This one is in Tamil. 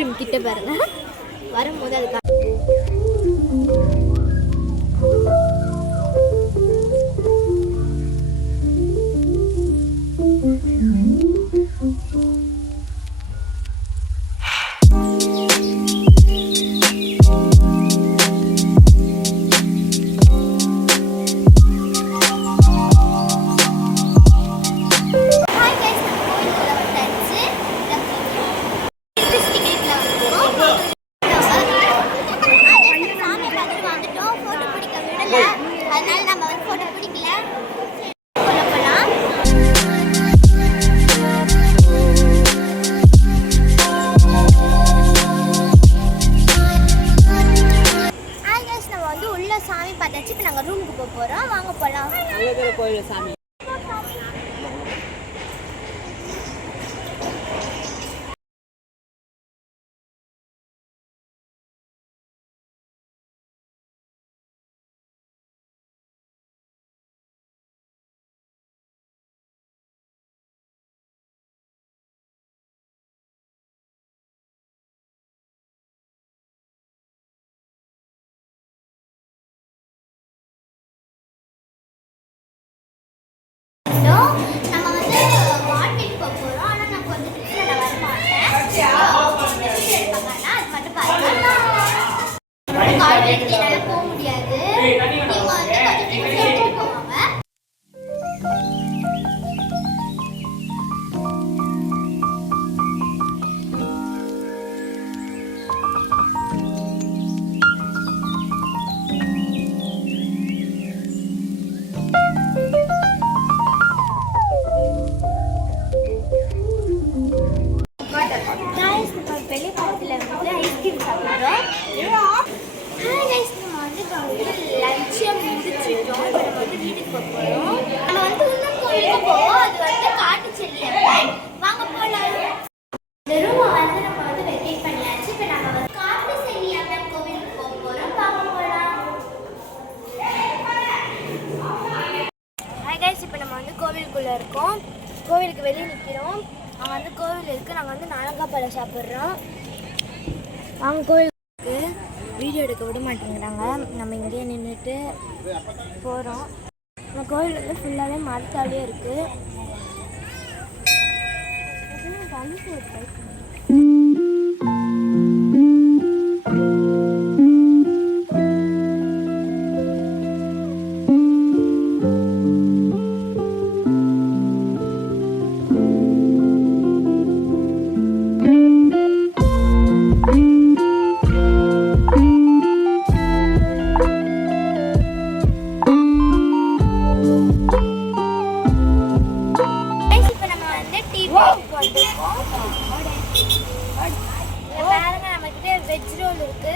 ஐஸ்கிரீம் கிட்ட பாருங்க வரும்போது அதுக்கு அதனால நம்ம வந்து போட்டோ பிடிக்கல. நம்ம வந்து உள்ள சாமி பார்த்தாச்சு. இப்போ நாங்கள் ரூமுக்கு போக போகிறோம். வாங்க போகலாம். கோயில் சாமி நம்ம வந்து மார்க்கெட் போக போகிறோம். ஆனால் நான் கொஞ்சம் நான் வரமாட்டேன். அது மட்டும் பாருங்க. என்னால் போக முடியாது. நீங்கள் வந்து கொஞ்சம் எடுத்துட்டு போவாங்க. வெளியே பக்கத்தில் வந்து ஐஸ்கிரீம் சாப்பிட்றோம். ஹாய் கைஸ், நம்ம வந்து லஞ்சை முடிச்சிட்டோம். இப்போ நம்ம வந்து வீட்டுக்கு போக போகிறோம். நம்ம வந்து இன்னும் கோயிலுக்கு போவோம். அது வந்து காட்டு செல்லியம்மன். வாங்க போகலாம். இந்த ரூமை வந்து நம்ம வந்து வெக்கேட் பண்ணியாச்சு. இப்போ நம்ம வந்து காட்டு செல்லியம்மன் கோவிலுக்கு போக போகிறோம். வாங்க போகலாம். ஹாய் கைஸ், இப்போ நம்ம வந்து கோவிலுக்குள்ளே இருக்கோம். கோவிலுக்கு வெளியே நிற்கிறோம். அங்கே வந்து கோவில் இருக்குது. நாங்கள் வந்து நாரங்காய் பழம் சாப்பிட்றோம். அவங்க கோவிலுக்கு வீடியோ எடுக்க விட மாட்டேங்கிறாங்க. நம்ம இங்கேயே நின்றுட்டு போகிறோம். நம்ம கோவில் வந்து ஃபுல்லாகவே மரத்தாலே இருக்குது. பாருங்க, நம்ம கிட்ட வெஜ் ரோல் இருக்கு.